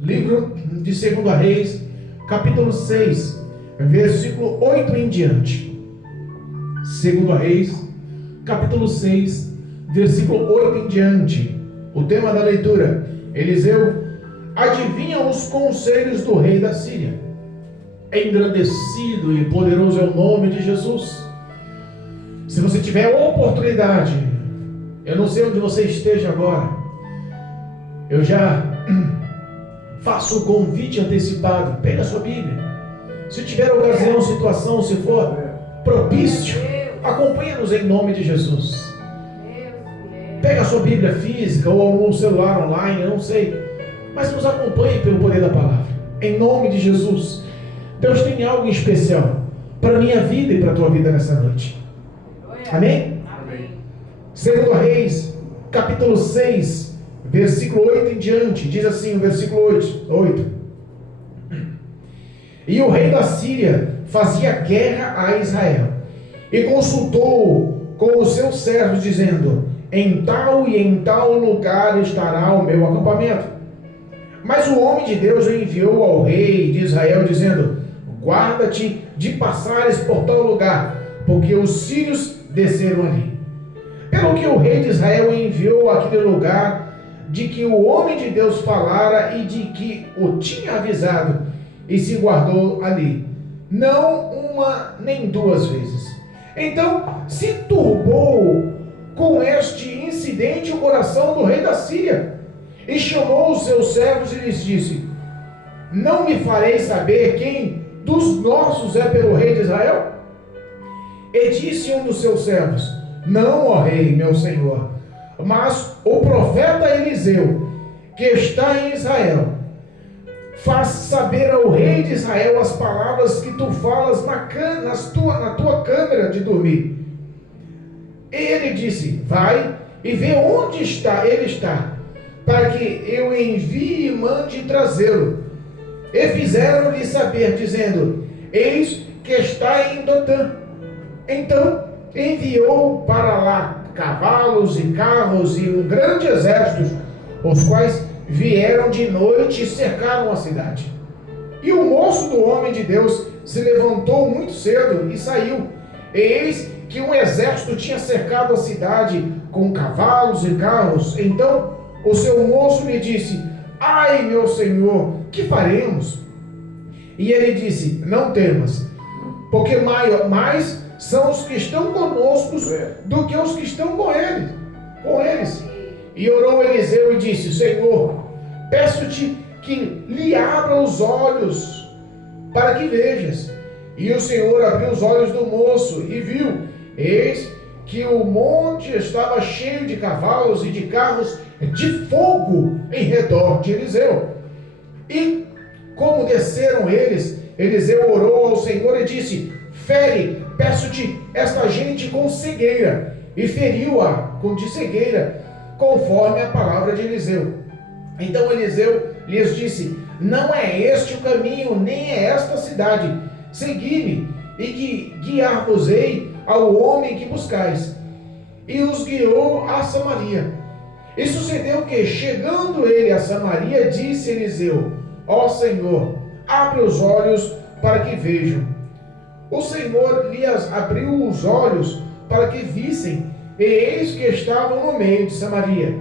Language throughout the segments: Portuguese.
Livro de 2 Reis, capítulo 6, versículo 8 em diante. 2 Reis, capítulo 6, versículo 8 em diante. O tema da leitura: Eliseu adivinha os conselhos do rei da Síria. Engrandecido e poderoso é o nome de Jesus. Se você tiver oportunidade, eu não sei onde você esteja agora, eu já faço o convite antecipado. Pega a sua Bíblia. Se tiver ocasião, situação, se for propício, acompanha-nos em nome de Jesus. Pega a sua Bíblia física ou um celular online, eu não sei, mas nos acompanhe pelo poder da palavra. Em nome de Jesus. Deus tem algo especial para a minha vida e para a tua vida nessa noite. Amém? Amém. 2 Reis, capítulo 6, versículo 8 em diante. Diz assim o versículo 8. E o rei da Síria fazia guerra a Israel, e consultou com os seus servos, dizendo: em tal e em tal lugar estará o meu acampamento. Mas o homem de Deus o enviou ao rei de Israel, dizendo: guarda-te de passares por tal lugar, porque os sírios desceram ali. Pelo que o rei de Israel enviou àquele lugar, de que o homem de Deus falara e de que o tinha avisado, e se guardou ali, não uma nem duas vezes. Então se turbou com este incidente o coração do rei da Síria, e chamou os seus servos e lhes disse: não me farei saber quem dos nossos é pelo rei de Israel? E disse um dos seus servos: não, ó rei, meu senhor, mas o profeta Eliseu, que está em Israel, faz saber ao rei de Israel as palavras que tu falas na tua câmara de dormir. E ele disse: vai e vê onde ele está, para que eu envie e mande trazê-lo. E fizeram-lhe saber, dizendo: eis que está em Dotã. Então enviou para lá cavalos e carros e um grande exército, os quais vieram de noite e cercaram a cidade. E o moço do homem de Deus se levantou muito cedo e saiu. E eis que um exército tinha cercado a cidade com cavalos e carros. Então o seu moço lhe disse: ai, meu senhor, que faremos? E ele disse: não temas, porque mais são os que estão conosco do que os que estão com eles. E orou Eliseu e disse: Senhor, peço-te que lhe abra os olhos para que vejas. E o Senhor abriu os olhos do moço e viu, eis que o monte estava cheio de cavalos e de carros de fogo em redor de Eliseu. E como desceram eles, Eliseu orou ao Senhor e disse: fere, peço-te, esta gente com cegueira. E feriu-a de cegueira, conforme a palavra de Eliseu. Então Eliseu lhes disse: não é este o caminho, nem é esta a cidade. Segui-me, e guiar-vos-ei ao homem que buscais. E os guiou a Samaria. E sucedeu que, chegando ele a Samaria, disse Eliseu: ó Senhor, abre os olhos para que vejam. O Senhor lhes abriu os olhos para que vissem, e eis que estavam no meio de Samaria.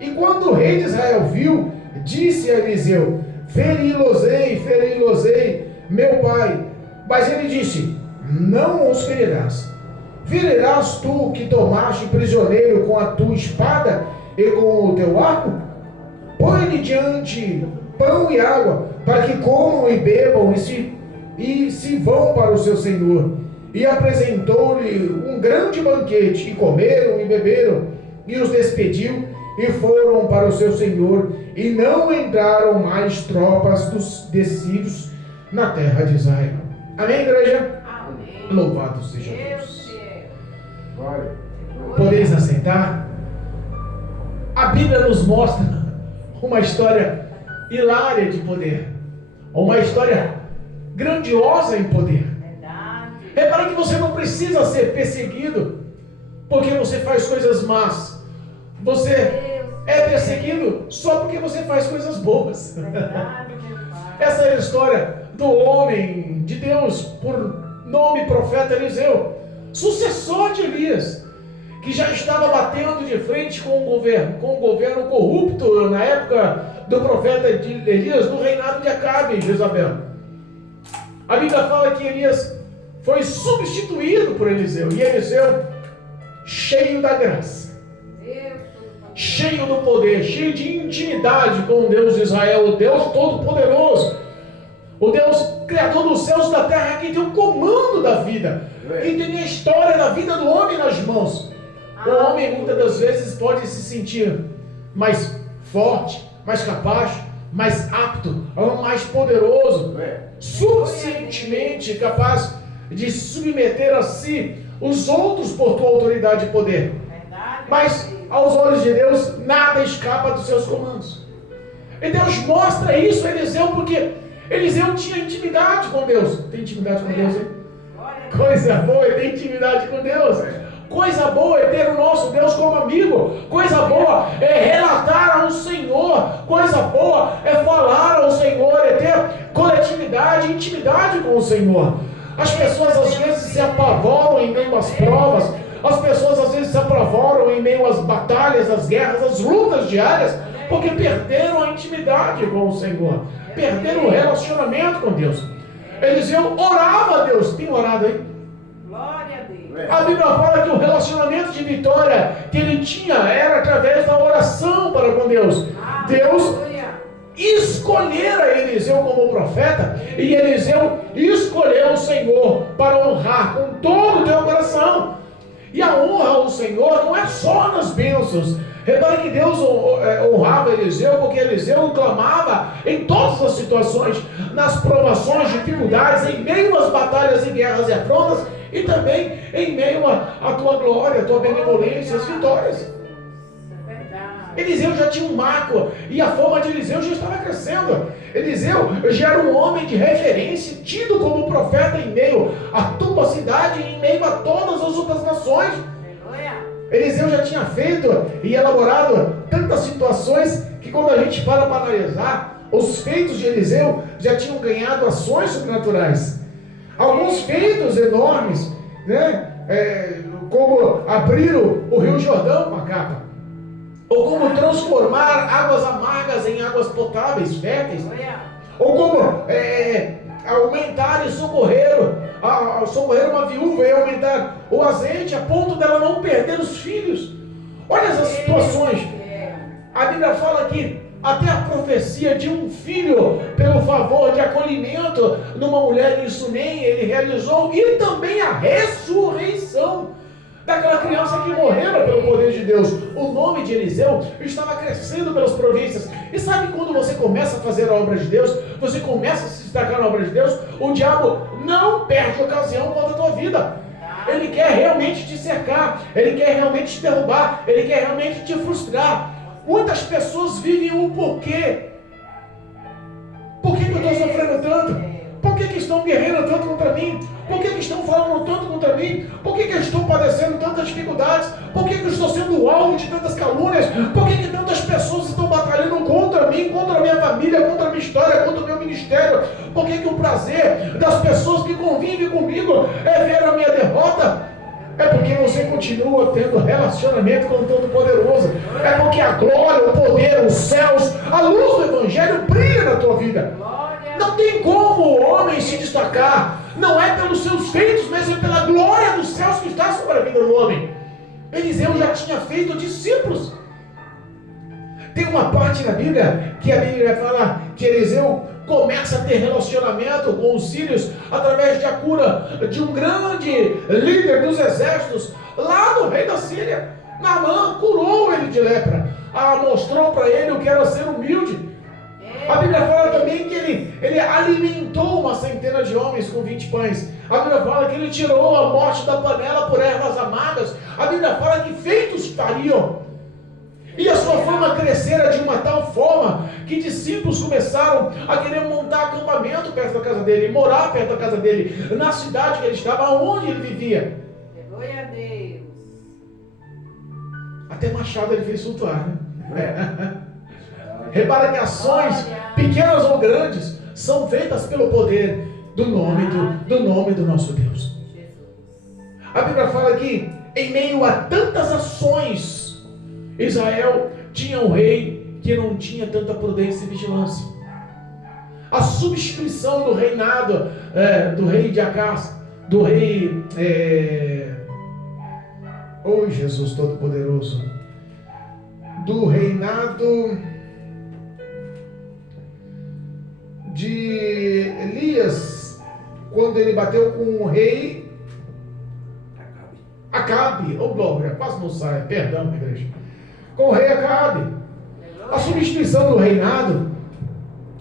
E quando o rei de Israel viu, disse a Eliseu: feri-los-ei, meu pai. Mas ele disse: não os ferirás. Ferirás tu que tomaste prisioneiro com a tua espada e com o teu arco? Põe-lhe diante pão e água, para que comam e bebam e se vão para o seu senhor. E apresentou-lhe um grande banquete, e comeram e beberam, e os despediu, e foram para o seu senhor, e não entraram mais tropas dos descidos na terra de Israel. Amém, igreja? Amém. Louvado seja Deus. Podeis assentar? A Bíblia nos mostra uma história hilária de poder, uma história grandiosa em poder. Repara que você não precisa ser perseguido porque você faz coisas más. Você é perseguido só porque você faz coisas boas. Essa é a história do homem de Deus, por nome profeta Eliseu, sucessor de Elias, que já estava batendo de frente com o governo corrupto na época do profeta Elias, no reinado de Acabe em Jezabel. A Bíblia fala que Elias foi substituído por Eliseu, e Eliseu, cheio da graça, cheio do poder, cheio de intimidade com o Deus de Israel, o Deus Todo-Poderoso, o Deus Criador dos céus e da terra, que tem o comando da vida, que tem a história da vida do homem nas mãos. O homem muitas das vezes pode se sentir mais forte, mais capaz, mais apto, mais poderoso, suficientemente capaz de submeter a si os outros por tua autoridade e poder. Mas aos olhos de Deus nada escapa dos seus comandos. E Deus mostra isso a Eliseu, porque Eliseu tinha intimidade com Deus. Tem intimidade com Deus, hein? Coisa boa é ter intimidade com Deus. Coisa boa é ter o nosso Deus como amigo. Coisa boa é relatar ao Senhor. Coisa boa é falar ao Senhor, é ter coletividade, intimidade com o Senhor. As pessoas às vezes se apavoram em meio às provas. As pessoas às vezes se apavoram em meio às batalhas, às guerras, às lutas diárias, porque perderam a intimidade com o Senhor, perderam o relacionamento com Deus. Eliseu orava a Deus. Tem orado aí? Glória a Deus. A Bíblia fala que o relacionamento de vitória que ele tinha era através da oração para com Deus. Deus escolhera Eliseu como profeta, e Eliseu escolheu o Senhor para honrar com todo o teu coração. E a honra ao Senhor não é só nas bênçãos. Repare que Deus honrava Eliseu, porque Eliseu clamava em todas as situações, nas provações, dificuldades, em meio às batalhas e guerras e afrontas, e também em meio à tua glória, à tua benevolência, às vitórias. Eliseu já tinha um marco, e a fama de Eliseu já estava crescendo. Eliseu já era um homem de referência, tido como profeta em meio à tua cidade e em meio a todas as outras nações. Eliseu já tinha feito e elaborado tantas situações que, quando a gente para analisar, os feitos de Eliseu já tinham ganhado ações sobrenaturais. Alguns feitos enormes, né? Como abrir o Rio Jordão com a capa, ou como transformar águas amargas em águas potáveis, férteis, ou como aumentar e socorrer uma viúva e aumentar o azeite a ponto dela não perder os filhos. Olha essas situações. A Bíblia fala que até a profecia de um filho pelo favor de acolhimento numa mulher em Sunem ele realizou, e também a ressurreição daquela criança que morreu pelo poder de Deus. O nome de Eliseu estava crescendo pelas províncias. E sabe quando você começa a fazer a obra de Deus, você começa a se destacar na obra de Deus, o diabo não perde ocasião contra a tua vida. Ele quer realmente te cercar, ele quer realmente te derrubar, ele quer realmente te frustrar. Muitas pessoas vivem o porquê. Por que eu estou sofrendo tanto? Por que estão guerreando tanto contra mim? Por que estão falando tanto contra mim? Por que eu estou padecendo tantas dificuldades? Por que eu estou sendo alvo de tantas calúnias? Por que tantas pessoas estão batalhando contra mim, contra a minha família, contra a minha história, contra o meu ministério? Por que o prazer das pessoas que convivem comigo é ver a minha derrota? É porque você continua tendo relacionamento com o Todo-Poderoso. É porque a glória, o poder, os céus, a luz do Evangelho brilha na tua vida. Não tem como o homem se destacar. Não é pelos seus feitos, mas é pela glória dos céus que está sobre a vida do homem. Eliseu já tinha feito discípulos. Tem uma parte na Bíblia que a Bíblia fala que Eliseu começa a ter relacionamento com os sírios através da cura de um grande líder dos exércitos lá do rei da Síria. Naamã curou ele de lepra. Mostrou para ele o que era ser humilde. A Bíblia fala também que ele alimentou uma centena de homens com 20 pães. A Bíblia fala que ele tirou a morte da panela por ervas amargas. A Bíblia fala que feitos fariam. E a sua fama crescera de uma tal forma que discípulos começaram a querer montar acampamento perto da casa dele, morar perto da casa dele, na cidade que ele estava, onde ele vivia. Glória a Deus. Até machado ele fez flutuar, né? Repara que ações, pequenas ou grandes, são feitas pelo poder do nome do nosso Deus. A Bíblia fala que em meio a tantas ações, Israel tinha um rei que não tinha tanta prudência e vigilância. A substituição do reinado do rei de Acaz, do rei Jesus Todo-Poderoso, do reinado de Elias, quando ele bateu com o rei Acabe, glória, quase não sai, perdão, igreja, com o rei Acabe. A substituição do reinado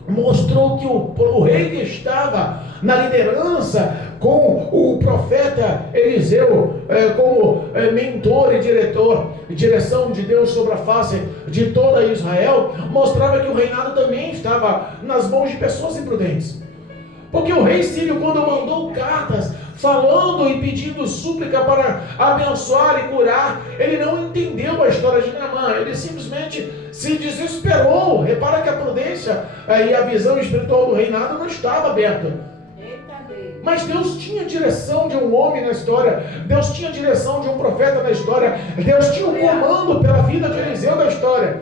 mostrou que o rei que estava na liderança, com o profeta Eliseu como mentor e direção de Deus sobre a face de toda Israel, mostrava que o reinado também estava nas mãos de pessoas imprudentes. Porque o rei Sírio, quando mandou cartas falando e pedindo súplica para abençoar e curar, ele não entendeu a história de Naamã, ele simplesmente se desesperou. Repara que a prudência e a visão espiritual do reinado não estava aberta. Mas Deus tinha direção de um homem na história, Deus tinha direção de um profeta na história, Deus tinha um comando pela vida de Eliseu na história.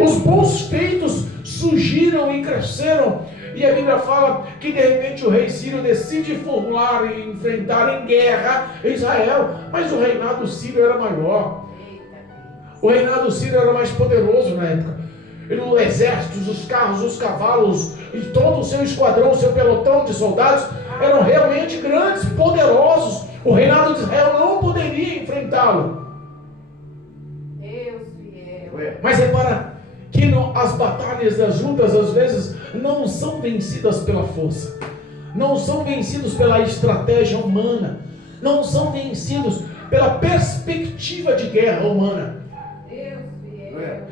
Os bons feitos surgiram e cresceram. E a Bíblia fala que de repente o rei Sírio decide formular e enfrentar em guerra Israel, mas o reinado sírio era maior. O reinado sírio era mais poderoso na época. Os exércitos, os carros, os cavalos e todo o seu esquadrão, o seu pelotão de soldados eram realmente grandes, poderosos. O reinado de Israel não poderia enfrentá-lo. Mas repara que as batalhas, as lutas, às vezes não são vencidas pela força, não são vencidos pela estratégia humana, não são vencidos pela perspectiva de guerra humana.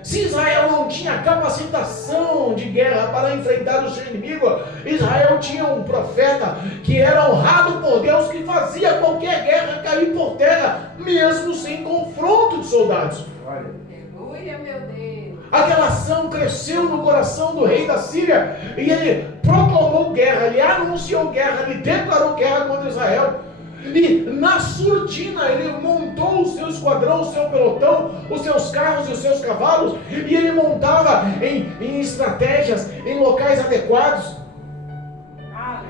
Se Israel não tinha capacitação de guerra para enfrentar o seu inimigo, Israel tinha um profeta que era honrado por Deus, que fazia qualquer guerra cair por terra, mesmo sem confronto de soldados. Aleluia, meu Deus. Aquela ação cresceu no coração do rei da Síria, e ele proclamou guerra, ele anunciou guerra, ele declarou guerra contra Israel. E na surdina ele montou o seu esquadrão, o seu pelotão, os seus carros e os seus cavalos, e ele montava em estratégias, em locais adequados.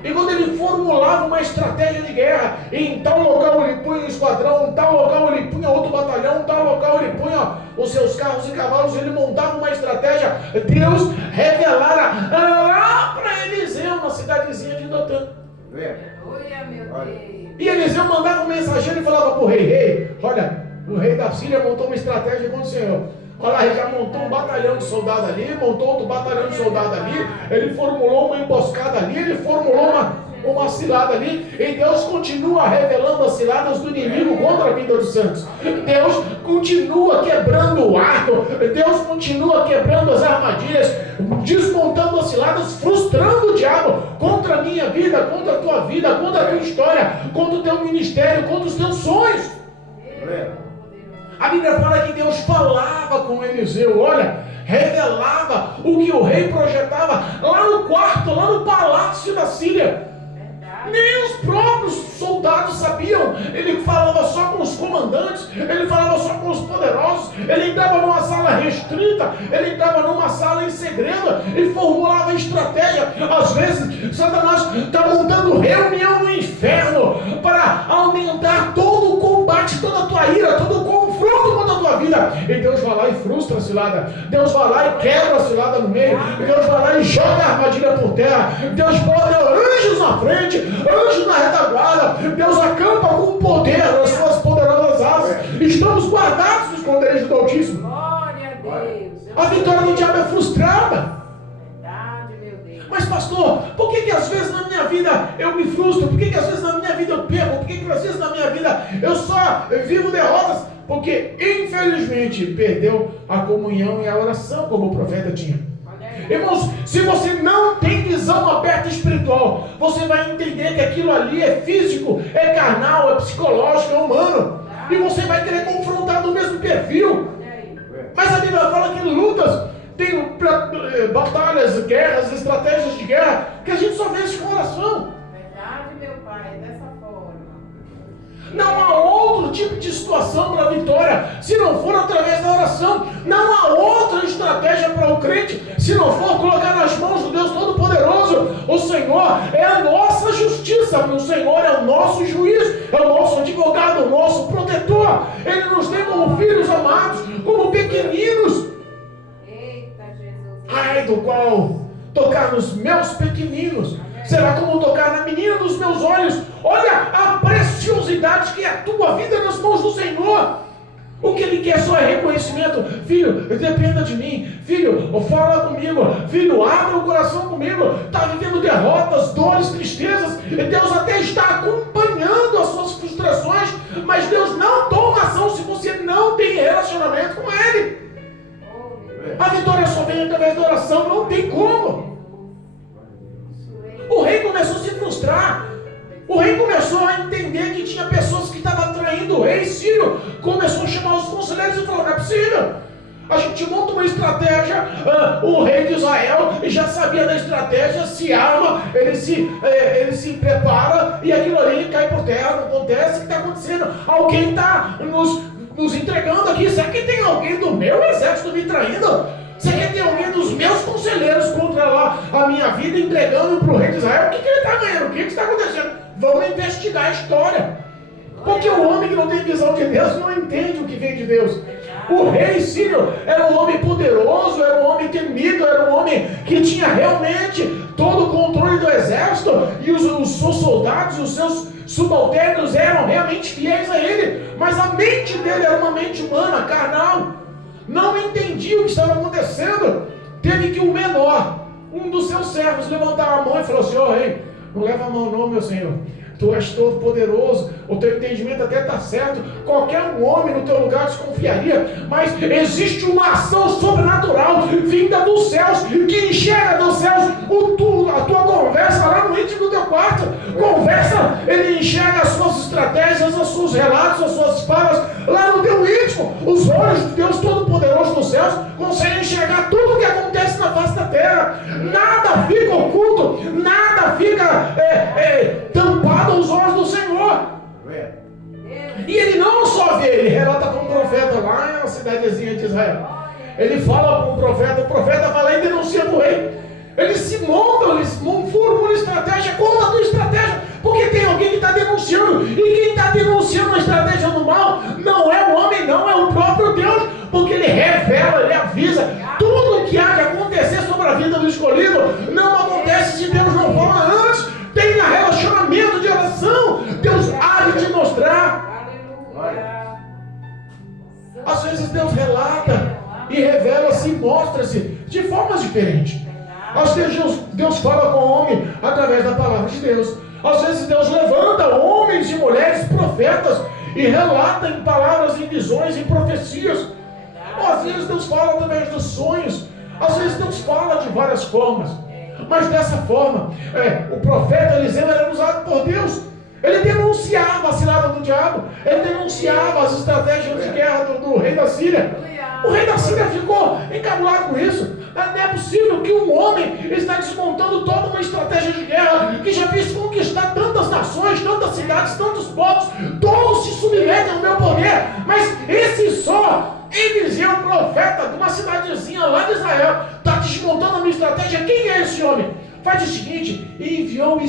E quando ele formulava uma estratégia de guerra, em tal local ele punha um esquadrão, em tal local ele punha outro batalhão, em tal local ele punha os seus carros e cavalos, ele montava uma estratégia. Deus revelara lá para Eliseu, uma cidadezinha de Dotã. Aleluia, meu Deus. E Eliseu mandava um mensageiro e falava para o rei: olha, o rei da Síria montou uma estratégia contra o Senhor. Olha lá, ele já montou um batalhão de soldado ali, montou outro batalhão de soldado ali, ele formulou uma emboscada ali, ele formulou uma cilada ali, e Deus continua revelando as ciladas do inimigo contra a vida dos santos. Deus continua quebrando o arco, Deus continua quebrando as armadilhas, desmontando as ciladas, frustrando o diabo contra a minha vida, contra a tua vida, contra a tua história, contra o teu ministério, contra os teus sonhos. A Bíblia fala que Deus falava com Eliseu, olha, revelava o que o rei projetava lá no quarto, lá no palácio da Síria. Nem os próprios soldados sabiam. Ele falava só com os comandantes, ele falava só com os poderosos, ele entrava numa sala restrita, ele entrava numa sala em segredo e formulava estratégia. Às vezes Satanás está montando reunião no inferno para aumentar todo o combate, toda a tua ira, todo o confronto contra a tua vida. E Deus vai lá e frustra a cilada, Deus vai lá e quebra a cilada no meio, Deus vai lá e joga a armadilha por terra, Deus bota anjos na frente, anjos na retaguarda, Deus acampa com o poder das suas poderosas asas. Estamos guardados no esconderijo do Altíssimo. Glória a Deus. A vitória do diabo é frustrada. Verdade, meu Deus. Mas pastor, por que às vezes na minha vida eu me frustro? Por que às vezes na minha vida eu perco? Por que às vezes na minha vida eu só vivo derrotas? Porque infelizmente perdeu a comunhão e a oração como o profeta tinha. Irmãos, se você não tem visão aberta espiritual, você vai entender que aquilo ali é físico, é carnal, é psicológico, é humano, e você vai querer confrontar no mesmo perfil. Mas a Bíblia fala que lutas, tem batalhas, guerras, estratégias de guerra, que a gente só vence com oração. Verdade, meu pai, dessa forma. Não há outro tipo de situação para a vitória se não for através da oração. Não há outra estratégia para o crente se não for colocar nas mãos do Deus Todo-Poderoso. O Senhor é a nossa justiça, o Senhor é o nosso juiz, é o nosso advogado, o nosso protetor. Ele nos tem como filhos amados, como pequeninos. Eita, Jesus. Ai do qual tocar nos meus pequeninos será como tocar na menina dos meus olhos. Olha a preciosidade que é a tua vida nas mãos do Senhor. O que Ele quer só é reconhecimento. Filho, dependa de mim. Filho, fala comigo. Filho, abra o coração comigo. Está vivendo derrotas, dores, tristezas. E Deus até está acompanhando as suas frustrações. Mas Deus não toma ação se você não tem relacionamento com Ele. A vitória só vem através da oração. Não tem como. O rei começou a se frustrar. O rei começou a entender que tinha pessoas que estavam traindo o rei. Sírio começou a chamar os conselheiros e falou: não é possível. A gente monta uma estratégia. O rei de Israel já sabia da estratégia, se arma, ele se prepara e aquilo ali cai por terra. Não acontece. O que está acontecendo? Alguém está nos entregando aqui. Será que tem alguém do meu exército me traindo? Será que tem alguém dos meus conselheiros contra lá a minha vida, entregando para o rei de Israel? O que ele está ganhando? O que está acontecendo? Vamos investigar a história. Porque o homem que não tem visão de Deus não entende o que vem de Deus. O rei Sírio era um homem poderoso, era um homem temido, era um homem que tinha realmente todo o controle do exército, e os seus soldados, os seus subalternos eram realmente fiéis a ele. Mas a mente dele era uma mente humana, carnal. Não entendia o que estava acontecendo. Teve que o menor, um dos seus servos, levantar a mão e falou assim: ó rei, não leva a mão não, meu senhor. Tu és todo poderoso, o teu entendimento até está certo. Qualquer um homem no teu lugar desconfiaria, mas existe uma ação sobrenatural vinda dos céus, que enxerga dos céus a tua conversa lá no íntimo do teu quarto. Conversa, ele enxerga as suas estratégias, os seus relatos, as suas falas lá no teu íntimo. Os olhos de Deus Todo-Poderoso nos céus conseguem enxergar tudo o que acontece na face da terra. Nada fica oculto, nada fica tampado aos olhos do Senhor. E ele não só vê, ele relata para um profeta lá na cidadezinha de Israel. Ele fala para um profeta, o profeta vai lá e denuncia para o rei. Eles se montam, eles formam uma estratégia. Qual a tua estratégia? Porque tem alguém que está denunciando. E quem está denunciando a estratégia do mal não é o homem, não, é o próprio Deus. Porque ele revela, ele avisa. Tudo o que há de acontecer sobre a vida do escolhido não acontece se Deus não fala antes. Tenha relacionamento de oração. Deus há de te mostrar. Às vezes Deus relata e revela-se e mostra-se de formas diferentes. Às vezes Deus fala com o homem através da palavra de Deus. Às vezes Deus levanta homens e mulheres, profetas, e relata em palavras, em visões, em profecias. Ou às vezes Deus fala através dos sonhos. Às vezes Deus fala de várias formas. Mas dessa forma, o profeta Eliseu era usado por Deus. Ele denunciava a cilada do diabo. Ele denunciava as estratégias de guerra do rei da Síria. O rei da Síria ficou encabulado com isso. Não é possível que um homem está desmontando toda uma estratégia de guerra que já fez conquistar tantas nações, tantas cidades, tantos povos. Todos se submetem ao meu poder. Mas esse só, Eliseu, profeta de uma cidadezinha lá de Israel, está desmontando a minha estratégia. Quem é esse homem? Faz o seguinte: enviou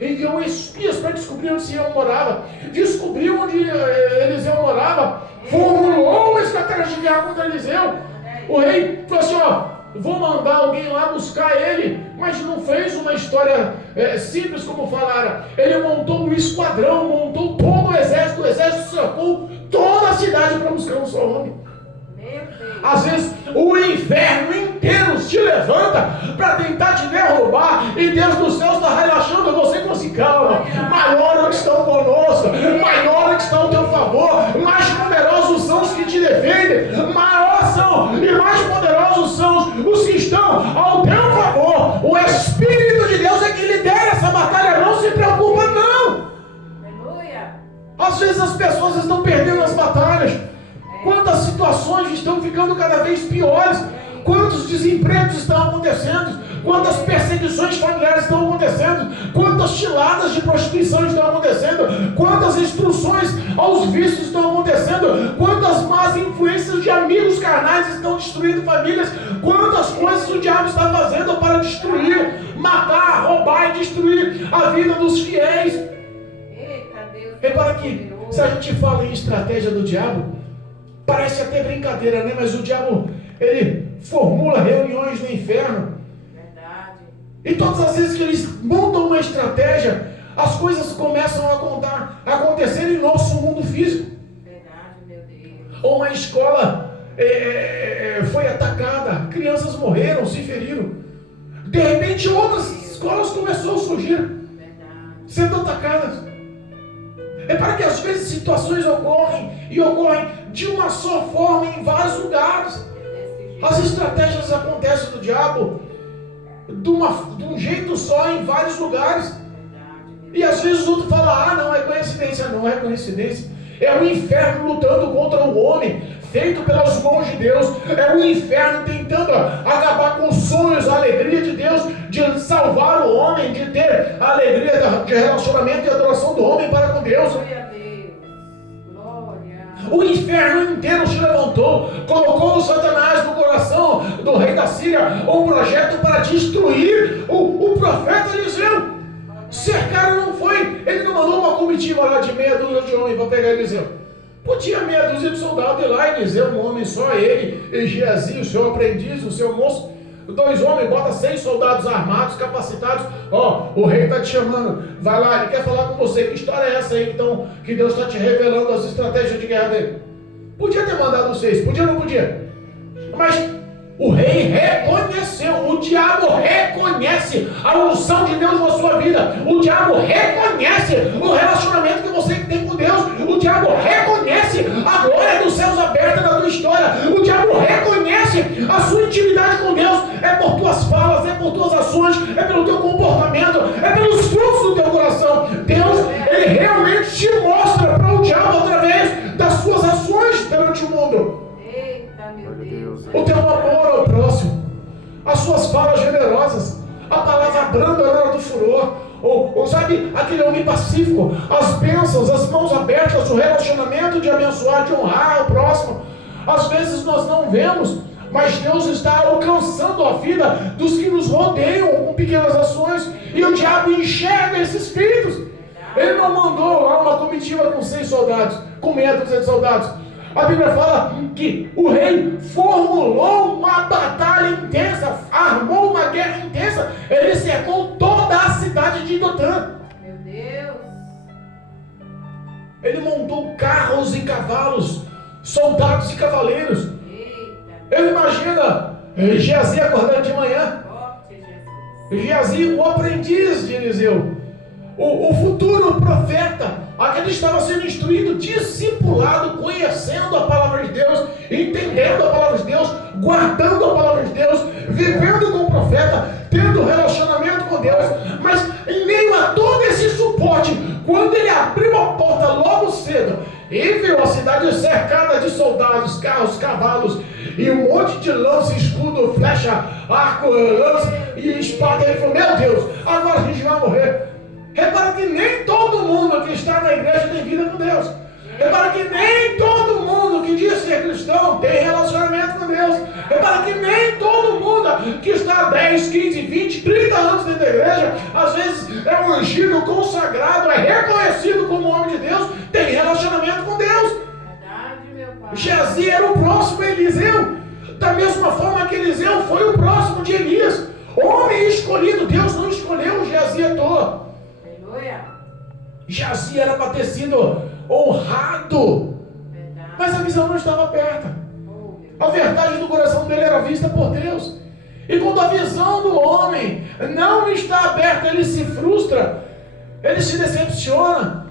enviou espias para descobrir onde Eliseu morava. Descobriu onde Eliseu morava. Formulou uma estratégia de guerra contra Eliseu. O rei falou assim: ó, vou mandar alguém lá buscar ele. Mas não fez uma história simples como falaram. Ele montou um esquadrão, montou todo o exército cercou toda a cidade para buscar um só homem. Às vezes o inferno inteiro se levanta para tentar te derrubar, e Deus do céu está relaxando você com esse calma. Maior é que estão conosco, maior é que está ao teu favor, mais numerosos são os que te defendem, maior são e mais poderosos são os que estão ao teu favor. O Espírito de Deus é que lidera essa batalha, não se preocupa não. Às vezes as pessoas estão perdendo as batalhas. Quantas as situações estão ficando cada vez piores, quantos desempregos estão acontecendo, quantas perseguições familiares estão acontecendo, quantas chiladas de prostituição estão acontecendo, quantas instruções aos vícios estão acontecendo, quantas más influências de amigos carnais estão destruindo famílias, quantas coisas o diabo está fazendo para destruir, matar, roubar e destruir a vida dos fiéis. Eita, Deus. Repara que, se a gente fala em estratégia do diabo, parece até brincadeira, né? Mas o diabo, ele formula reuniões no inferno. Verdade. E todas as vezes que eles montam uma estratégia, as coisas começam a acontecer em nosso mundo físico. Verdade, meu Deus. Ou uma escola foi atacada, crianças morreram, se feriram. De repente outras escolas começaram a surgir, Verdade. sendo atacadas. É para que às vezes situações ocorrem de uma só forma em vários lugares. Desse jeito. As estratégias acontecem do diabo de um jeito só em vários lugares. Verdade, meu E às vezes o outro fala, não é coincidência. Não é coincidência. É o inferno lutando contra o homem, feito pelas mãos de Deus. É o inferno tentando acabar com os sonhos, a alegria de Deus, de salvar o homem, de ter a alegria de relacionamento e adoração do homem para com Deus. Glória a Deus. Glória. O inferno inteiro se levantou, colocou o Satanás no coração do rei da Síria um projeto para destruir o profeta Eliseu. Cercaram, não foi, ele não mandou uma comitiva lá de meia dúzia de homens para pegar Eliseu. Podia meia dúzia de soldados ir lá, Eliseu, um homem só, ele, e Geazi, o seu aprendiz, o seu moço, 2 homens, bota 6 soldados armados, capacitados. O rei está te chamando, vai lá, ele quer falar com você. Que história é essa aí, então, que Deus está te revelando as estratégias de guerra dele? Podia ter mandado 6, podia ou não podia? Mas o rei reconheceu, o diabo reconhece a unção de Deus na sua vida, o diabo reconhece o relacionamento que você tem com Deus, o diabo reconhece a glória dos céus aberta na tua história, o diabo reconhece a sua intimidade com Deus, é por tuas falas, é por tuas ações, é pelo teu comportamento, é pelos frutos do teu coração. Deus, ele realmente te mostra para o diabo através das suas ações perante o mundo. Eita, meu Deus. O teu amor ao próximo, as suas falas generosas, a palavra branda na hora do furor, ou sabe, aquele homem pacífico, as bênçãos, as mãos abertas, o relacionamento de abençoar, de honrar o próximo. Às vezes nós não vemos, mas Deus está alcançando a vida dos que nos rodeiam com pequenas ações, e o diabo enxerga esses espíritos. Ele não mandou lá uma comitiva com 6 soldados, com meia dúzia de soldados. A Bíblia fala que o rei formulou uma batalha intensa, armou uma guerra intensa. Ele cercou toda a cidade de Dotã. Meu Deus. Ele montou carros e cavalos, soldados e cavaleiros. Eita. Eu imagino Geazi acordando de manhã. Forte, Jesus. Geazi, o aprendiz de Eliseu, o futuro profeta, aquele estava sendo instruído, discipulado, conhecendo a palavra de Deus, entendendo a palavra de Deus, guardando a palavra de Deus, vivendo com o profeta, tendo relacionamento com Deus. Mas em meio a todo esse suporte, quando ele abriu a porta logo cedo e viu a cidade cercada de soldados, carros, cavalos e um monte de lança, escudo, flecha, arco, lança e espada, ele falou: meu Deus, agora a gente vai morrer. Repara que nem todo mundo que está na igreja tem vida com Deus. Repara que nem todo mundo que diz ser cristão tem relacionamento com Deus. Repara que nem todo mundo que está há 10, 15, 20, 30 anos dentro da igreja, às vezes é ungido, consagrado, é reconhecido como homem de Deus, tem relacionamento com Deus. Verdade, meu pai. Geazi era o próximo Eliseu, da mesma forma que Eliseu foi o próximo de Elias. Homem escolhido, Deus não escolheu Geazi à toa. Aleluia. Geazi era para ter sido honrado, Verdade. mas a visão não estava aberta. Oh, meu A verdade do coração dele era vista por Deus. E quando a visão do homem não está aberta, ele se frustra, ele se decepciona.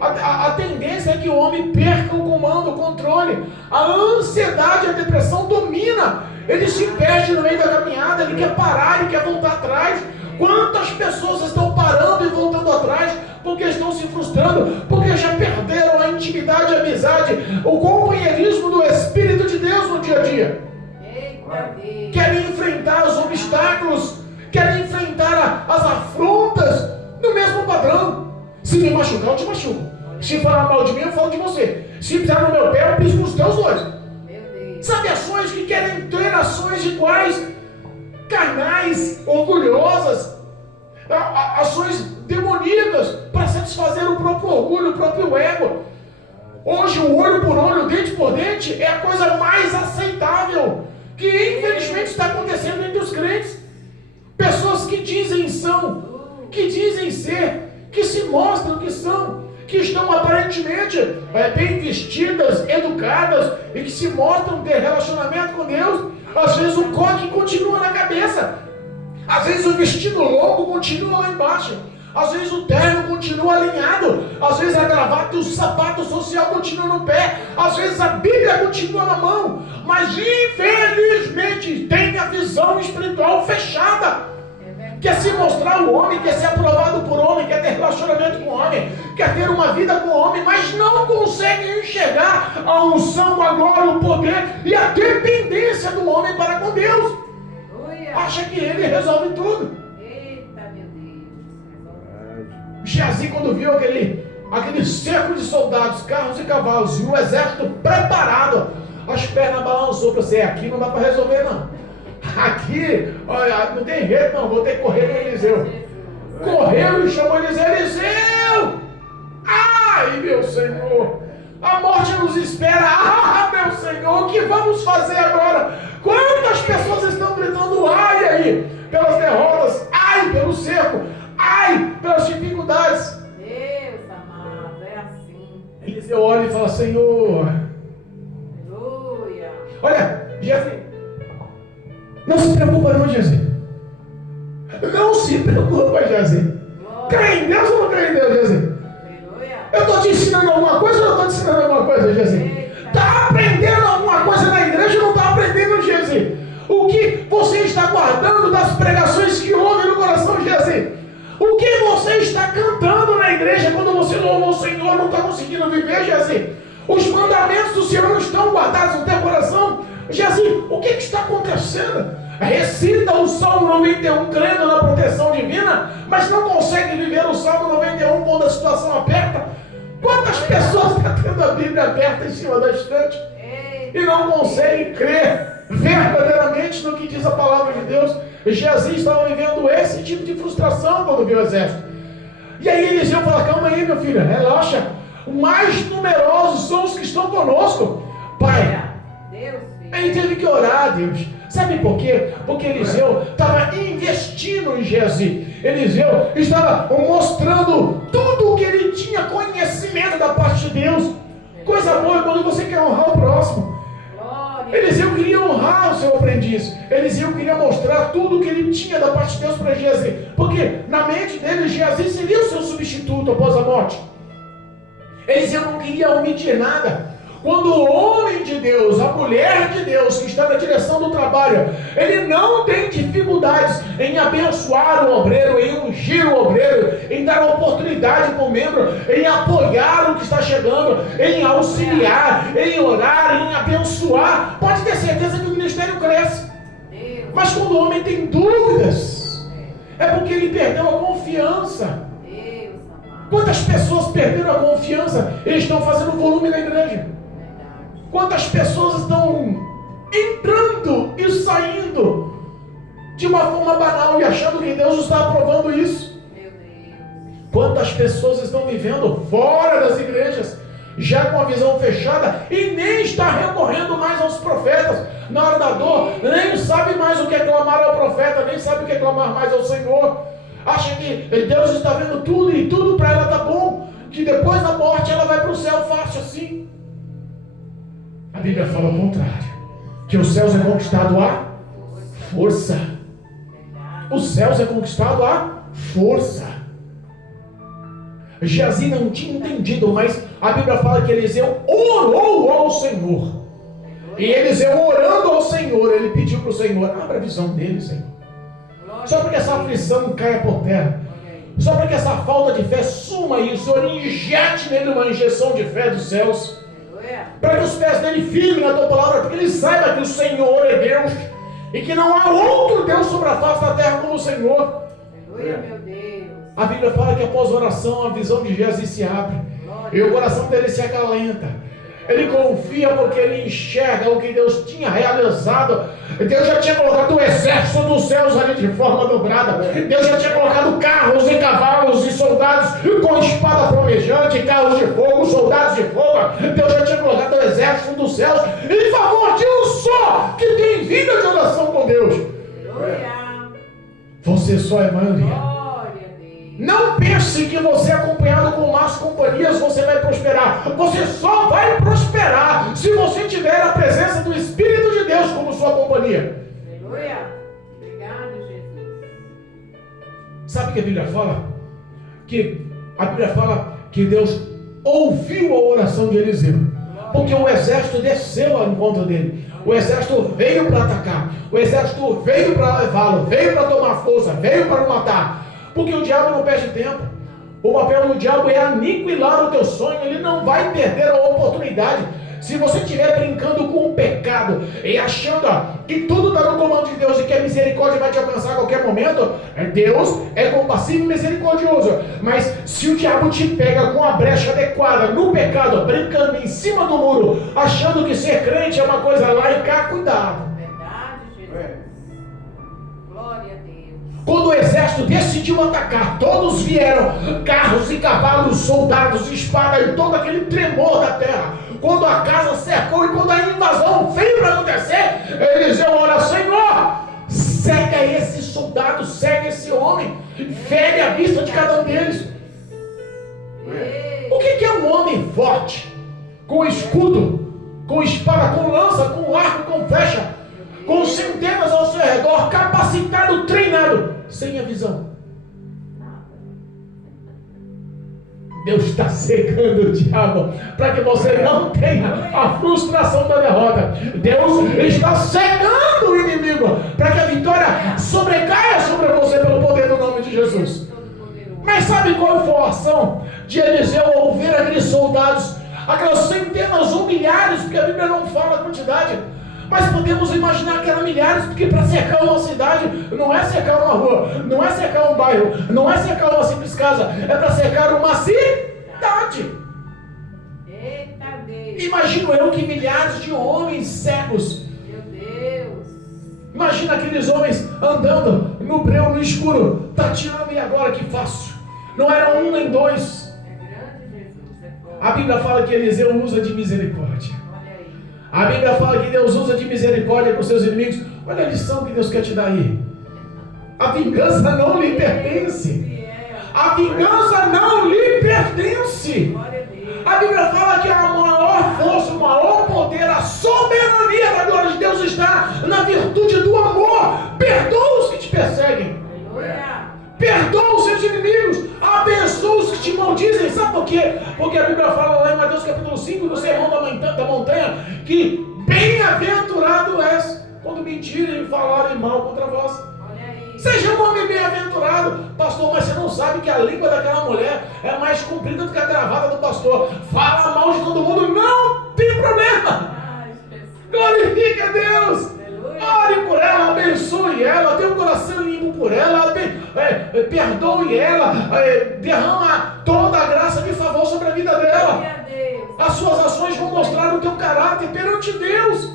A tendência é que o homem perca o comando, o controle. A ansiedade, a depressão domina. Ele se perde no meio da caminhada, ele quer parar, ele quer voltar atrás. Quantas pessoas estão parando e voltando atrás porque estão se frustrando, porque já perderam a intimidade, a amizade, o companheirismo do Espírito querem enfrentar os obstáculos, querem enfrentar as afrontas no mesmo padrão. Se me machucar, eu te machuco. Se falar mal de mim, eu falo de você. Se pisar no meu pé, eu piso nos teus dois. Sabe, ações que querem ter ações iguais, carnais, orgulhosas, ações demoníacas para satisfazer o próprio orgulho, o próprio ego. Hoje o olho por olho, dente por dente é a coisa mais aceitável que infelizmente está acontecendo entre os crentes. Pessoas que dizem que dizem ser, que se mostram que são, que estão aparentemente bem vestidas, educadas e que se mostram ter relacionamento com Deus. Às vezes o coque continua na cabeça, às vezes o vestido longo continua lá embaixo, às vezes o terno continua alinhado, às vezes a gravata e o sapato social continuam no pé, às vezes a Bíblia continua na mão, mas infelizmente tem a visão espiritual fechada. Quer se mostrar o homem, quer ser aprovado por homem, quer ter relacionamento com o homem, quer ter uma vida com o homem, mas não consegue enxergar a unção, a glória, o poder e a dependência do homem para com Deus. Acha que ele resolve tudo. Geazi, quando viu aquele cerco de soldados, carros e cavalos e o exército preparado, as pernas balançou para você. Aqui não dá para resolver não. Aqui, olha, não tem jeito não, vou ter que correr com Eliseu. Correu e chamou Eliseu. Ai, meu Senhor, a morte nos espera. Ah, meu Senhor, o que vamos fazer agora? Quantas pessoas estão gritando ai aí, pelas derrotas, ai pelo cerco, ai pelas dificuldades. Deus amado, é assim. Eliseu olha e fala: Senhor, Aleluia. olha, Geazi, não se preocupa não, Geazi. Não se preocupa, Geazi. Crê em Deus ou não crê em Deus, Geazi? Eu estou te ensinando alguma coisa ou não estou te ensinando alguma coisa, Geazi? Está aprendendo alguma coisa na igreja ou não está aprendendo, Geazi? O que você está guardando das pregações que houve no coração, Geazi? O que você está cantando na igreja quando você louva o Senhor não está conseguindo viver, Geazi? Os mandamentos do Senhor não estão guardados no teu coração? Geazi, o que está acontecendo? Recita o Salmo 91 crendo na proteção divina, mas não consegue viver o Salmo 91 quando a situação aperta. Quantas pessoas estão tendo a Bíblia aberta em cima da estante e não conseguem crer verdadeiramente no que diz a palavra de Deus? Geazi estava vivendo esse tipo de frustração quando viu o exército. E aí Eliseu fala: calma aí, meu filho, relaxa. Mais numerosos são os que estão conosco. Pai, ele teve que orar a Deus. Sabe por quê? Porque Eliseu estava investindo em Geazi. Eliseu estava mostrando tudo o que ele tinha conhecimento da parte de Deus. Coisa boa é quando você quer honrar o próximo. Eliseu queria honrar o seu aprendiz. Eliseu queria mostrar tudo o que ele tinha da parte de Deus para Geazi. Porque na mente dele, Geazi seria o seu substituto após a morte. Eliseu não queria omitir nada. Quando o homem de Deus, a mulher de Deus que está na direção do trabalho, ele não tem dificuldades em abençoar o obreiro, em ungir o obreiro, em dar oportunidade para o membro, em apoiar o que está chegando, em auxiliar, em orar, em abençoar, pode ter certeza que o ministério cresce. Mas quando o homem tem dúvidas, é porque ele perdeu a confiança. Quantas pessoas perderam a confiança e estão fazendo volume na igreja? Quantas pessoas estão entrando e saindo de uma forma banal e achando que Deus está aprovando isso? Quantas pessoas estão vivendo fora das igrejas, já com a visão fechada e nem está recorrendo mais aos profetas na hora da dor, nem sabe mais o que é clamar ao profeta, nem sabe o que é clamar mais ao Senhor. Acha que Deus está vendo tudo e tudo para ela está bom, que depois da morte ela vai para o céu fácil assim. A Bíblia fala o contrário, que os céus é conquistado a força. Os céus é conquistado a força. Geazi não tinha entendido, mas a Bíblia fala que Eliseu orou ao Senhor. E Eliseu orando ao Senhor, ele pediu para o Senhor: abra a visão dele, Senhor. Só para que essa aflição caia por terra, só para que essa falta de fé suma e o Senhor injete nele uma injeção de fé dos céus, para que os pés dele firmem na tua palavra, porque ele saiba que o Senhor é Deus E que não há outro Deus sobre a face da terra como o Senhor. Aleluia, meu Deus. A Bíblia fala que após a oração, a visão de Jesus se abre. E o coração dele se acalenta. Ele confia porque ele enxerga o que Deus tinha realizado. Deus já tinha colocado o exército dos céus ali de forma dobrada. Deus já tinha colocado carros e cavalos e soldados com espada flamejante, carros de fogo, soldados de fogo. Deus já tinha colocado o exército dos céus em favor de um só que tem vida de oração com Deus. Aleluia. Você só é maioria. Glória a Deus. Não pense que você, acompanhado com más companhias, você vai prosperar. Você só vai prosperar se você tiver a presença do Espírito de Deus como sua companhia. Aleluia. Obrigado, Jesus. Sabe o que a Bíblia fala? Que a Bíblia fala que Deus ouviu a oração de Eliseu. Porque o exército desceu ao encontro dele. O exército veio para atacar. O exército veio para levá-lo. Veio para tomar força. Veio para o matar. Porque o diabo não perde tempo. O papel do diabo é aniquilar o teu sonho. Ele não vai perder a oportunidade. Se você estiver brincando com o pecado e achando que tudo está no comando de Deus e que a misericórdia vai te alcançar a qualquer momento, Deus é compassivo e misericordioso. Mas se o diabo te pega com a brecha adequada no pecado, brincando em cima do muro, achando que ser crente é uma coisa lá e cá, cuidado. Verdade, Jesus. Glória a Deus. Quando o exército decidiu atacar, todos vieram, carros e cavalos, soldados, espada e todo aquele tremor da terra. Quando a casa cercou e quando a invasão veio para acontecer, Eliseu ora: Senhor, cega esse soldado, cega esse homem, fere a vista de cada um deles. O que é um homem forte, com escudo, com espada, com lança, com arco, com flecha, com centenas ao seu redor, capacitado, treinado, sem a visão? Deus está secando o diabo para que você não tenha a frustração da derrota. Deus está secando o inimigo para que a vitória sobrecaia sobre você pelo poder do nome de Jesus. Mas sabe qual foi a ação de Eliseu ao ver aqueles soldados, aquelas centenas ou milhares, porque a Bíblia não fala a quantidade, mas podemos imaginar que eram milhares, porque para cercar uma cidade não é cercar uma rua, não é cercar um bairro, não é cercar uma simples casa, é para cercar uma cidade. Eita Deus. Imagino eu que milhares de homens cegos. Meu Deus. Imagina aqueles homens andando no breu, no escuro, tateando, e agora que faço? Não era um nem dois. É grande, Jesus. É forte. A Bíblia fala que Eliseu usa de misericórdia. Olha aí. A Bíblia fala que Deus usa de misericórdia com seus inimigos. Olha a lição que Deus quer te dar aí. A vingança não lhe pertence. A vingança não lhe pertence. Glória a Deus. A Bíblia fala que a maior força, o maior poder, a soberania da glória de Deus está na virtude do amor. Perdoa os que te perseguem. Aleluia. Perdoa os seus inimigos. Abençoa os que te maldizem. Sabe por quê? Porque a Bíblia fala lá em Mateus capítulo 5, no sermão da montanha, que bem-aventurado és quando mentirem e falarem mal contra vós. Olha aí. Seja um homem bem-aventurado. Pastor, mas você não sabe que a língua daquela mulher é mais comprida do que a gravata do pastor. Fala mal de todo mundo. Não tem problema. Ai, Jesus. Glorifique a Deus. Aleluia. Ore por ela, abençoe ela, tenha um coração limpo por ela, perdoe ela, derrama toda a graça de favor sobre a vida dela. Glória a Deus. As suas ações vão mostrar o teu caráter perante Deus. Deus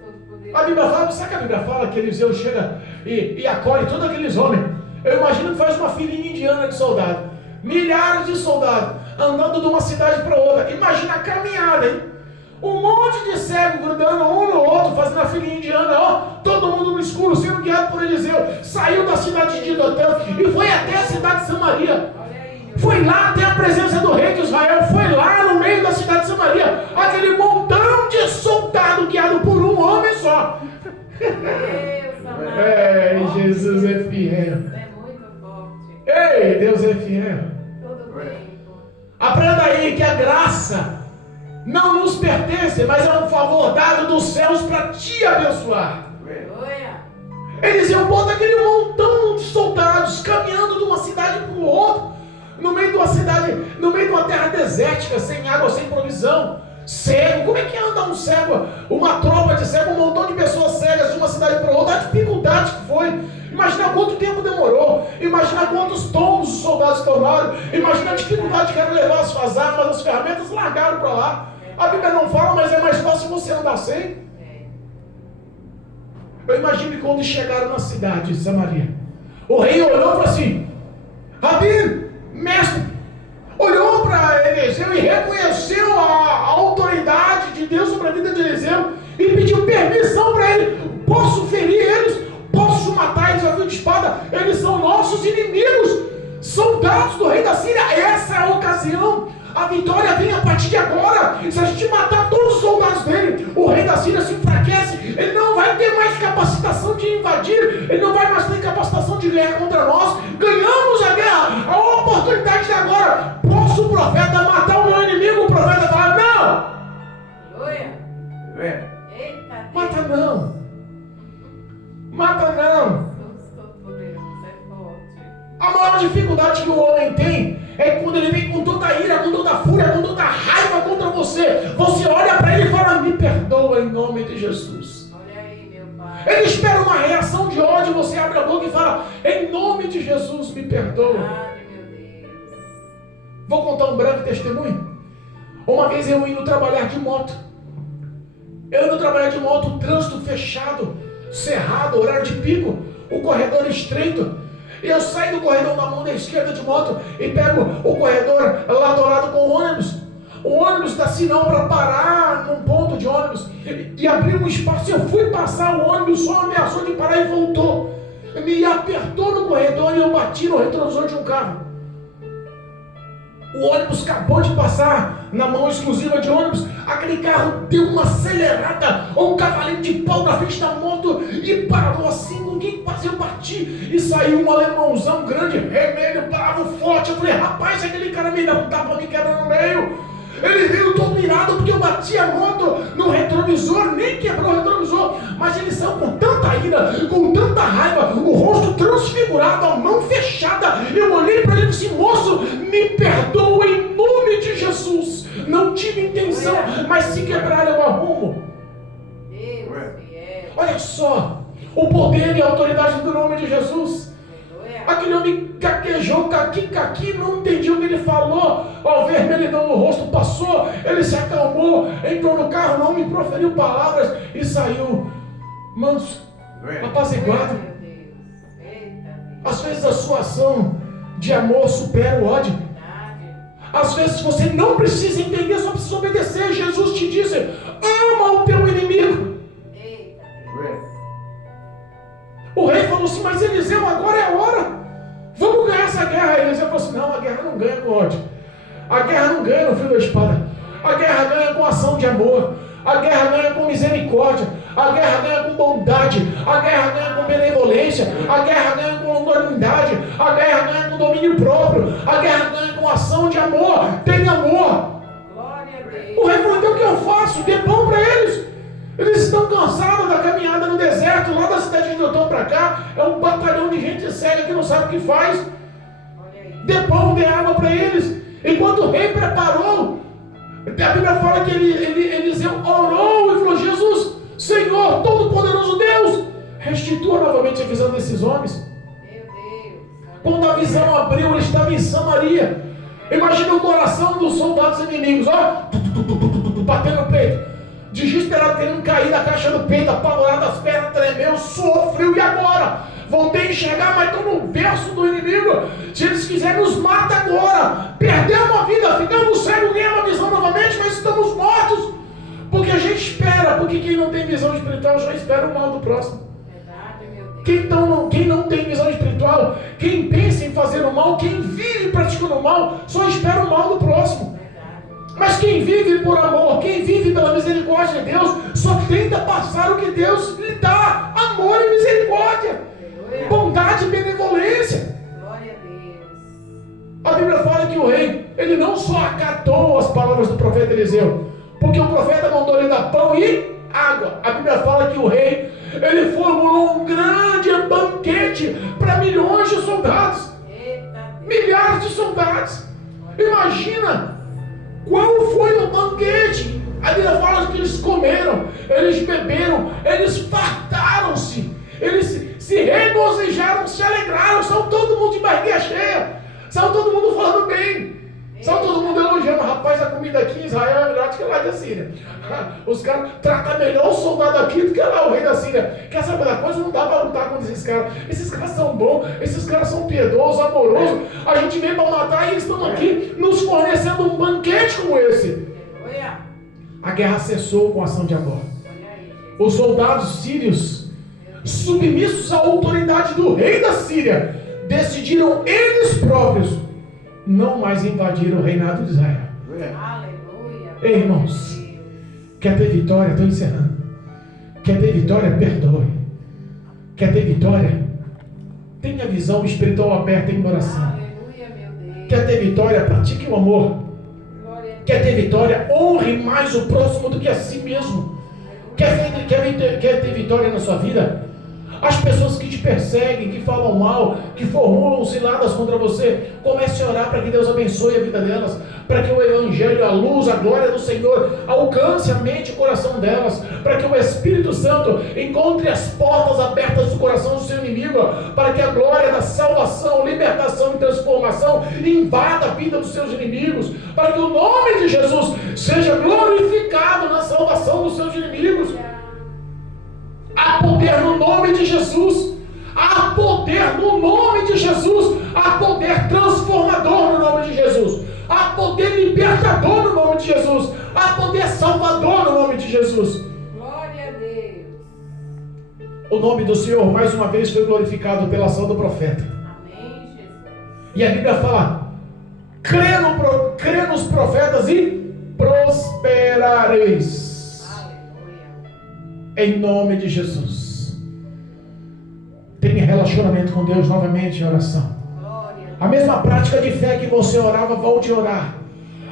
Todo-Poderoso. A Bíblia fala, sabe que a Bíblia fala que Eliseu chega e acolhe todos aqueles homens? Eu imagino que faz uma filinha indiana de soldado, milhares de soldados andando de uma cidade para outra. Imagina a caminhada, hein? Um monte de cego grudando um no outro, fazendo a filinha indiana, ó, todo mundo no escuro, sendo guiado por Eliseu. Saiu da cidade de Dotã e foi até a cidade de Samaria. Olha aí, meu Foi lá até a presença do rei de Israel. Foi lá no meio da cidade de Samaria. Aquele montão de soldado guiado por um homem só. Deus amado. Jesus é fiel. É muito forte. Ei, Deus é fiel. Todo tempo. Aprenda aí que a graça não nos pertence, mas é um favor dado dos céus para te abençoar. Aleluia. Eliseu bota aquele montão de soldados caminhando de uma cidade para o outro, no meio de uma cidade, no meio de uma terra desértica, sem água, sem provisão, cego. Como é que anda um cego? Uma tropa de cego, um montão de pessoas cegas de uma cidade para outra. A dificuldade que foi. Imagina quanto tempo demorou. Imagina quantos tombos os soldados tomaram. Imagina a dificuldade que era levar as suas armas, as ferramentas, largaram para lá. A Bíblia não fala, mas é mais fácil você andar sem. Eu imagino quando chegaram na cidade de Samaria. O rei olhou e falou assim: Rabi, mestre, olhou para Eliseu e reconheceu a autoridade de Deus sobre a vida de Eliseu e pediu permissão para ele. Posso ferir eles? Posso matar eles a fio de espada? Eles são nossos inimigos, soldados do rei da Síria. Essa é a ocasião. A vitória vem a partir de agora. Se a gente matar todos os soldados dele, o rei da Síria se enfraquece. Ele não vai ter mais capacitação de invadir. Ele não vai mais ter capacitação de guerra contra nós. Ganhamos a guerra. A oportunidade de agora. Posso o profeta matar o meu inimigo? O profeta fala: não. Aleluia. Eita. Mata não. Mata não. A maior dificuldade que o homem tem é quando ele vem com toda a ira, com toda a fúria, com toda a raiva contra você. Você olha para ele e fala: me perdoa em nome de Jesus. Olha aí, meu pai. Ele espera uma reação de ódio, você abre a boca e fala: em nome de Jesus, me perdoa. Ai, meu Deus. Vou contar um breve testemunho. Uma vez eu indo trabalhar de moto. O trânsito fechado, cerrado, horário de pico, o corredor estreito. E eu saio do corredor na mão da esquerda de moto e pego o corredor lado a lado com o ônibus. O ônibus dá sinal para parar num ponto de ônibus e abriu um espaço. Eu fui passar, o ônibus só ameaçou de parar e voltou. Me apertou no corredor e eu bati no retrovisor de um carro. O ônibus acabou de passar na mão exclusiva de ônibus. Aquele carro deu uma acelerada, um cavalinho de pau na frente da moto e parou assim, ninguém quase. Eu bati e saiu um alemãozão grande, vermelho, bravo, forte. Eu falei: rapaz, se aquele cara me dá um tapa, me quebra no meio. Ele veio todo mirado porque eu bati a moto no retrovisor, nem quebrou o retrovisor, mas ele saiu com tanta ira, com tanta raiva, o rosto transfigurado, a mão fechada. Eu olhei para ele e disse: moço, me perdoa em nome de Jesus. Não tive intenção, mas se quebrar eu arrumo. Olha só, o poder e a autoridade do nome de Jesus. Aquele homem caquejou, caqui, não entendia o que ele falou. O vermelhidão no rosto passou, ele se acalmou, entrou no carro, não me proferiu palavras e saiu manso, apaziguado. Às vezes a sua ação de amor supera o ódio. Às vezes você não precisa entender, só precisa obedecer. Jesus te disse: ama o teu inimigo. O rei falou assim: mas Eliseu, agora é a hora. Vamos ganhar essa guerra. Eliseu falou assim: não, a guerra não ganha com ódio. A guerra não ganha no fio da espada. A guerra ganha com ação de amor. A guerra ganha com misericórdia. A guerra ganha com bondade. A guerra ganha com benevolência. A guerra ganha com longanimidade. A guerra ganha com domínio próprio. A guerra ganha com ação de amor. Tem amor. Glória a Deus. O rei falou: então o que eu faço? Dê pão para eles. Eles estão cansados da caminhada no deserto, lá da cidade de Dotão para cá. É um batalhão de gente cega que não sabe o que faz. Dê pão, dê água para eles. Enquanto o rei preparou, a Bíblia fala que Eliseu orou e falou: Jesus, Senhor, Todo-Poderoso Deus, restitua novamente a visão desses homens. Meu Deus. Quando a visão abriu, ele estava em Samaria. Imagina o coração dos soldados inimigos, ó, batendo no peito, desesperado, querendo cair da caixa do peito, apavorado, as pernas tremeu, suou frio. E agora? Voltei a enxergar, mas estou no berço do inimigo. Se eles quiserem, nos mata agora. Perdemos a vida, ficamos cegos, ganhamos a visão novamente, mas estamos mortos. Porque a gente espera, porque quem não tem visão espiritual já espera o mal do próximo. Verdade, meu Deus. Quem não tem visão espiritual, quem pensa em fazer o mal, quem vive praticando o mal, só espera o mal do próximo. Mas quem vive por amor, quem vive pela misericórdia de Deus, só tenta passar o que Deus lhe dá: amor e misericórdia, bondade e benevolência. Glória a Deus. A Bíblia fala que o rei, ele não só acatou as palavras do profeta Eliseu, porque o profeta mandou lhe dar pão e água. A Bíblia fala que o rei, ele formulou um grande banquete para milhões de soldados, milhares de soldados. Imagina quão foi um banquete. A Bíblia fala que eles comeram, eles beberam, eles fartaram-se, eles se regozijaram, se alegraram, são todo mundo de barriga cheia, são todo mundo falando bem, são todo mundo elogiando. Rapaz, a comida aqui em Israel é melhor do que lá da Síria. Os caras tratam melhor o soldado aqui do que lá o rei da Síria. Quer saber da coisa? Não dá para lutar contra esses caras. Esses caras são bons, esses caras são piedosos, amorosos. A gente veio para matar e eles estão aqui nos fornecendo um banquete como esse. A guerra cessou com a ação de Amor. Os soldados sírios, submissos à autoridade do rei da Síria, decidiram eles próprios não mais invadir o reinado de Israel. Aleluia. Ei, irmãos, quer ter vitória? Estou encerrando. Quer ter vitória? Perdoe. Quer ter vitória? Tenha a visão espiritual aberta em oração. Aleluia, meu Deus. Quer ter vitória? Pratique o amor. Glória a Quer ter vitória? Honre mais o próximo do que a si mesmo. Quer ter vitória na sua vida? As pessoas que te perseguem, que falam mal, que formulam ciladas contra você, comece a orar para que Deus abençoe a vida delas, para que o Evangelho, a luz, a glória do Senhor alcance a mente e o coração delas, para que o Espírito Santo encontre as portas abertas do coração do seu inimigo, para que a glória da salvação, libertação e transformação invada a vida dos seus inimigos, para que o nome de Jesus seja glorificado na salvação dos seus inimigos. Há poder no nome de Jesus. Há poder no nome de Jesus. Há poder transformador no nome de Jesus. Há poder libertador no nome de Jesus. Há poder salvador no nome de Jesus. Glória a Deus. O nome do Senhor mais uma vez foi glorificado pela ação do profeta. Amém, Jesus. E a Bíblia fala: crê nos profetas e prosperareis. Em nome de Jesus. Tenha relacionamento com Deus novamente em oração. A mesma prática de fé que você orava, volte a orar.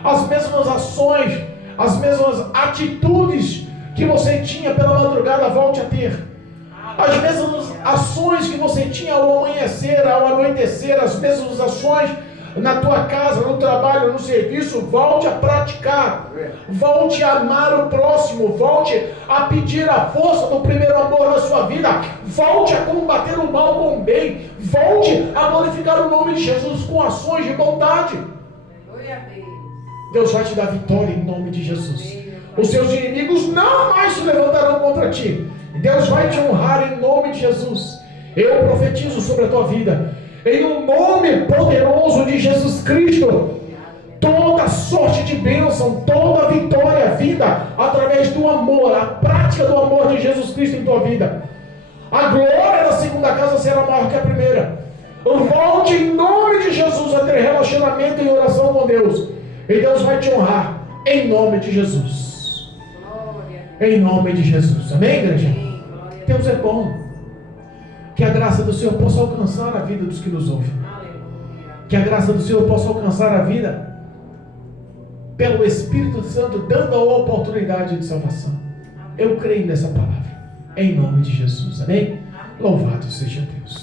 As mesmas ações, as mesmas atitudes que você tinha pela madrugada, volte a ter. As mesmas ações que você tinha ao amanhecer, ao anoitecer, as mesmas ações na tua casa, no trabalho, no serviço, volte a praticar, volte a amar o próximo, volte a pedir a força do primeiro amor na sua vida, volte a combater o mal com o bem, volte a glorificar o nome de Jesus com ações de bondade. Glória a Deus. Deus vai te dar vitória em nome de Jesus. Os seus inimigos não mais se levantarão contra ti. Deus vai te honrar em nome de Jesus. Eu profetizo sobre a tua vida, em um nome poderoso de Jesus Cristo, toda sorte de bênção, toda vitória vinda através do amor, a prática do amor de Jesus Cristo em tua vida. A glória da segunda casa será maior que a primeira. Volte em nome de Jesus a ter relacionamento e oração com Deus, e Deus vai te honrar em nome de Jesus. Em nome de Jesus. Amém, igreja? Deus é bom. Que a graça do Senhor possa alcançar a vida dos que nos ouvem. Que a graça do Senhor possa alcançar a vida pelo Espírito Santo, dando a oportunidade de salvação. Eu creio nessa palavra. Em nome de Jesus. Amém? Louvado seja Deus.